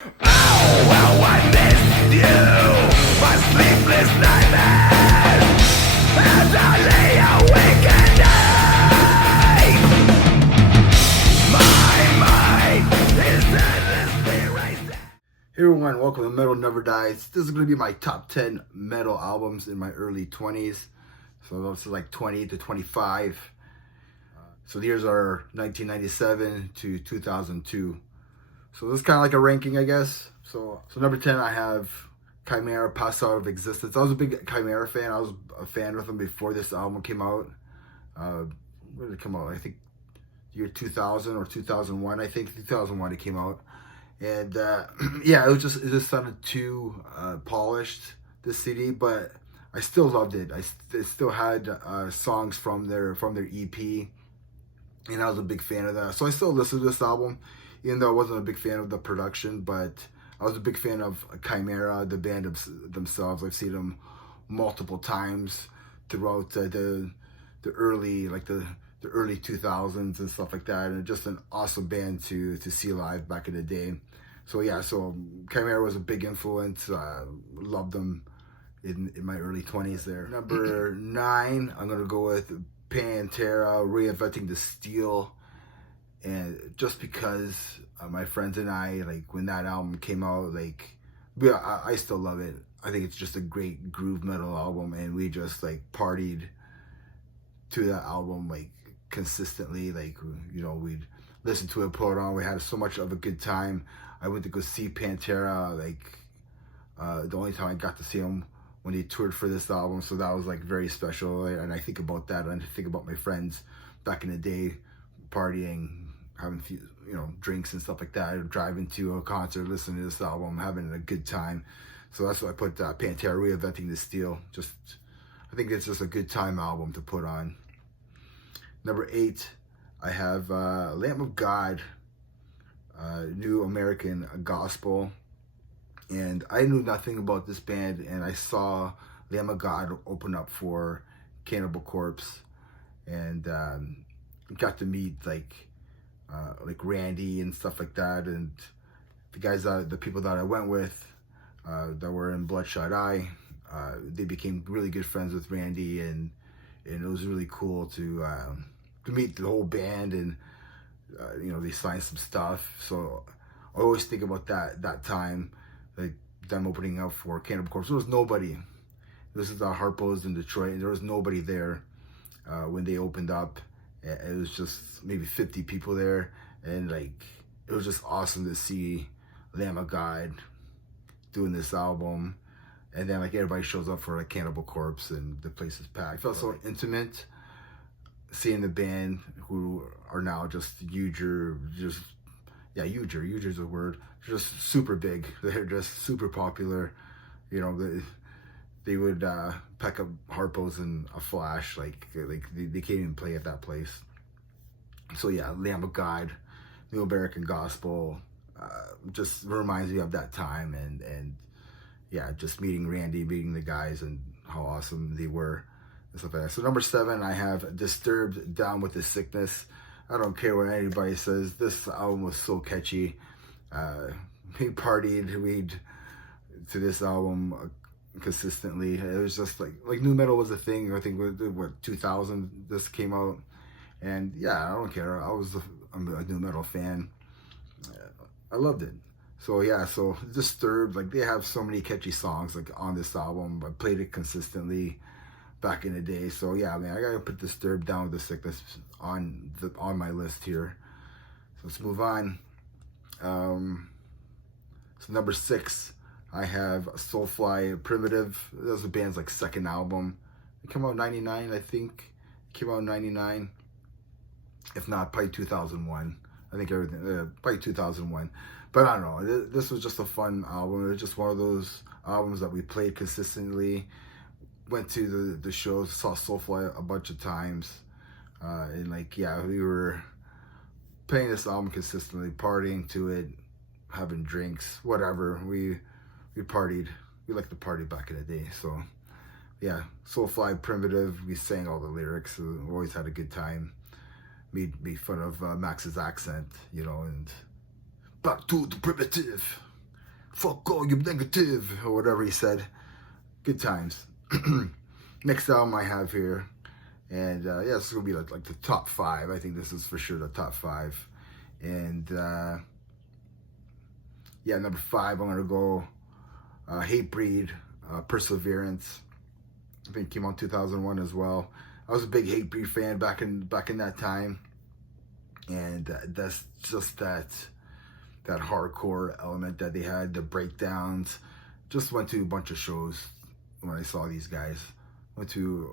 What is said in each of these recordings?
How I missed you, my sleepless nightmares, as I lay awake at night. My mind is endlessly racing. Hey everyone, welcome to Metal Never Dies. This is going to be my top 10 metal albums in my early 20s. So this is like 20 to 25. So the years are 1997 to 2002. So this is kind of like a ranking, I guess. So number 10, I have Chimera, Pass Out of Existence. I was a big Chimera fan. I was a fan with them before this album came out. When did it come out? I think year 2000 or 2001. I think 2001 it came out. And yeah, it just sounded too polished, this CD, but I still loved it. It still had songs from their EP, and I was a big fan of that. So I still listen to this album, even though I wasn't a big fan of the production, but I was a big fan of Chimera, the band themselves. I've seen them multiple times throughout the early the early 2000s and stuff like that, and just an awesome band to see live back in the day. So yeah, so Chimera was a big influence. Loved them in my early 20s there. Number 9, I'm gonna go with Pantera, Reinventing the Steel. And just because my friends and I, like, when that album came out, like, I still love it. I think it's just a great groove metal album, and we just like partied to that album like consistently. Like, you know, we'd listen to it, put it on. We had so much of a good time. I went to go see Pantera, like, the only time I got to see them when they toured for this album, so that was like very special. And I think about that, and I think about my friends back in the day, partying, having few, drinks and stuff like that, driving to a concert, listening to this album, having a good time. So that's why I put Pantera, Reinventing the Steel. I think it's just a good time album to put on. Number 8, I have Lamb of God, New American Gospel. And I knew nothing about this band, and I saw Lamb of God open up for Cannibal Corpse, and got to meet like Randy and stuff like that, and the people that I went with that were in Bloodshot Eye, they became really good friends with Randy, and it was really cool to meet the whole band, and they signed some stuff. So I always think about that time, like them opening up for Cannibal Corpse. There was nobody. This is Harpo's in Detroit, and there was nobody there when they opened up. It was just maybe 50 people there, and like it was just awesome to see Lamb of God doing this album. And then like everybody shows up for like Cannibal Corpse, and the place is packed. I felt so intimate seeing the band, who are now just huger is a word. They're just super big. They're just super popular. They would pack up Harpo's in a flash. Like they can't even play at that place. So yeah, Lamb of God, New American Gospel, just reminds me of that time, and yeah, just meeting Randy, meeting the guys, and how awesome they were and stuff like that. So number 7, I have Disturbed, Down with the Sickness. I don't care what anybody says. This album was so catchy. We partied to this album consistently. It was just like new metal was a thing. I think what 2000 this came out, and yeah, I don't care. I'm a new metal fan. I loved it. So yeah, so Disturbed, like they have so many catchy songs like on this album. I played it consistently back in the day. So yeah, man, I gotta put Disturbed, Down with the Sickness on my list here. So let's move on. So number 6, I have Soulfly, Primitive. That was the band's like second album. It came out in 99, I think. It came out in 99. If not, probably 2001. I think everything, probably 2001. But I don't know. This was just a fun album. It was just one of those albums that we played consistently. Went to the shows, saw Soulfly a bunch of times. And like, yeah, we were playing this album consistently, partying to it, having drinks, whatever. We partied. We liked to party back in the day. So yeah, Soulfly, Primitive. We sang all the lyrics. We always had a good time. Made fun of Max's accent, and back to the primitive. fuck all you negative, or whatever he said. Good times. Next album I have here, and yeah, this is gonna be like the top 5. I think this is for sure the top 5. And yeah, number 5, I'm gonna go Hatebreed, Perseverance. I think it came out 2001 as well. I was a big Hatebreed fan back in that time, and that's just that hardcore element that they had, the breakdowns. Just went to a bunch of shows when I saw these guys. Went to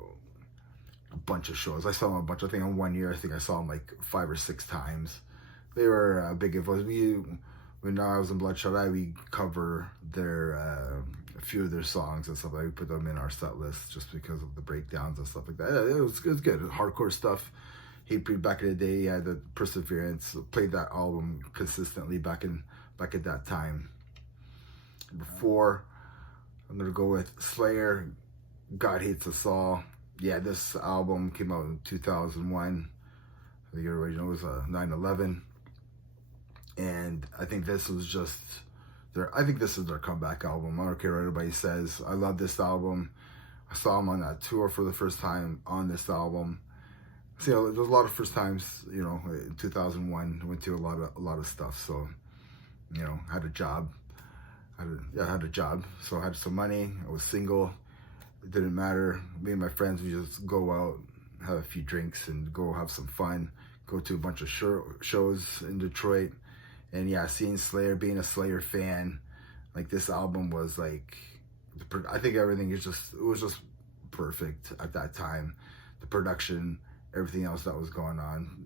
a bunch of shows. I saw them a bunch. I think in 1 year, I think I saw them like 5 or 6 times. They were a big influence. When I was in Bloodshot Eye, we cover a few of their songs and stuff like that. We put them in our set list just because of the breakdowns and stuff like that. It was good. Hardcore stuff. Hatebreed back in the day, yeah, the Perseverance, played that album consistently back at that time. Number 4, I'm gonna go with Slayer, God Hates Us All. Yeah, this album came out in 2001. I think everybody knows 9/11, and I think this was just this is their comeback album. I don't care what everybody says. I love this album. I saw them on that tour for the first time on this album. So, you know, there's a lot of first times, you know, in 2001, I went to a lot of stuff. So, you know, had a job. I had a job. So I had some money. I was single. It didn't matter. Me and my friends, we just go out, have a few drinks, and go have some fun. Go to a bunch of shows in Detroit. And yeah, seeing Slayer, being a Slayer fan, like this album was like, I think everything it was just perfect at that time. The production, everything else that was going on.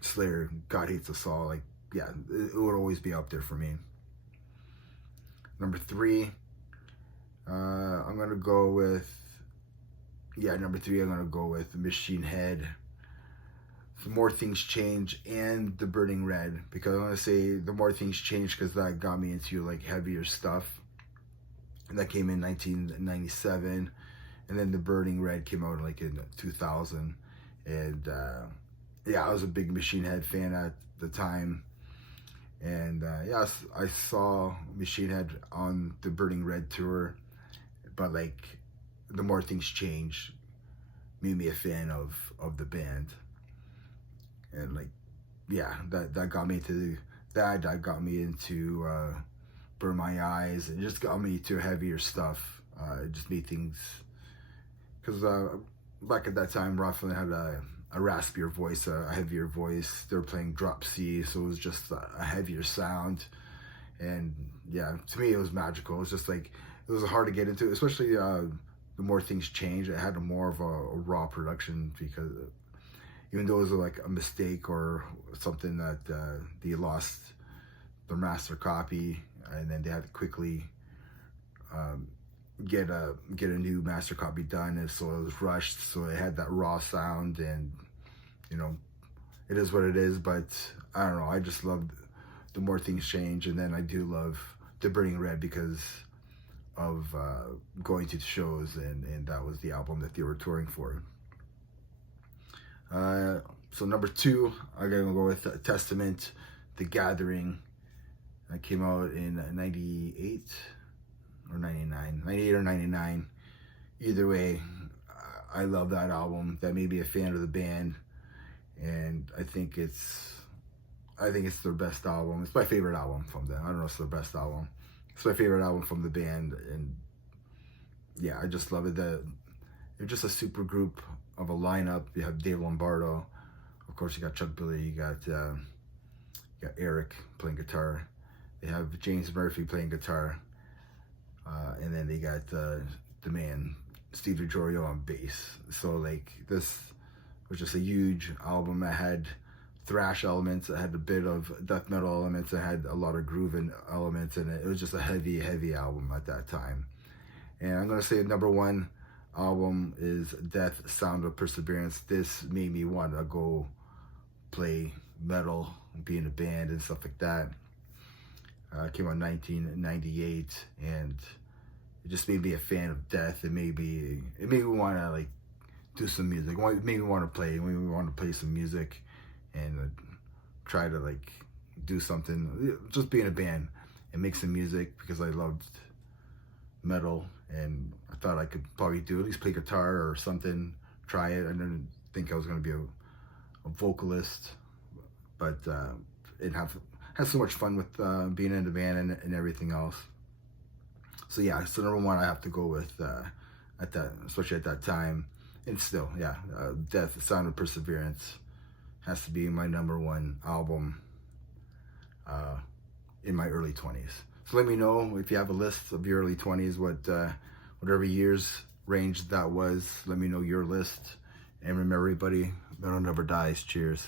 Slayer, God Hates Us All, like, yeah, it would always be up there for me. Number 3, I'm gonna go with, number 3, I'm gonna go with Machine Head, The More Things Change, and The Burning Red, because I'm gonna say The More Things Change because that got me into like heavier stuff. And that came in 1997, and then The Burning Red came out like in 2000. And yeah, I was a big Machine Head fan at the time. And yeah, I saw Machine Head on the Burning Red tour, but like The More Things Change made me a fan of the band. And like, yeah, that got me into that got me into Burn My Eyes, and just got me to heavier stuff. It just made things, because back at that time, Rothland had a raspier voice, a heavier voice. They were playing drop C, so it was just a heavier sound. And yeah, to me, it was magical. It was just like, it was hard to get into, especially The More Things Change. It had more of a raw production, because even though it was like a mistake or something that they lost their master copy, and then they had to quickly get a new master copy done, and so it was rushed, so it had that raw sound. And you know, it is what it is, but I don't know, I just love The More Things Change. And then I do love The Burning Red because of going to the shows, and that was the album that they were touring for. So number 2, I'm gonna go with Testament, The Gathering. That came out in 98 or 99, 98 or 99. Either way, I love that album. That made me a fan of the band, and I think it's their best album. It's my favorite album from them. I don't know if it's their best album. It's my favorite album from the band, and yeah, I just love it. They're just a super group of a lineup. You have Dave Lombardo, of course. You got Chuck Billy. You got Eric playing guitar. They have James Murphy playing guitar, and then they got the man Steve DiGiorio on bass. So like, this was just a huge album. It had thrash elements, it had a bit of death metal elements, it had a lot of grooving elements in it. It was just a heavy album at that time. And I'm gonna say number 1 album is Death, Sound of Perseverance. This made me want to go play metal, be in a band and stuff like that. Came out in 1998, and it just made me a fan of Death. It made me want to like do some music. It made me want to play. It made me want to play some music and try to like do something. Just be in a band. and make some music because I loved metal, and I thought I could probably do at least play guitar or something, try it. I didn't think I was going to be a vocalist, but and had so much fun with being in the band and everything else. So yeah, so number one I have to go with at that, especially at that time, and still, yeah, Death, The Sound of Perseverance has to be my number one album in my early 20s. So let me know if you have a list of your early 20s, whatever years range that was. Let me know your list. And remember, everybody, metal never dies. Cheers.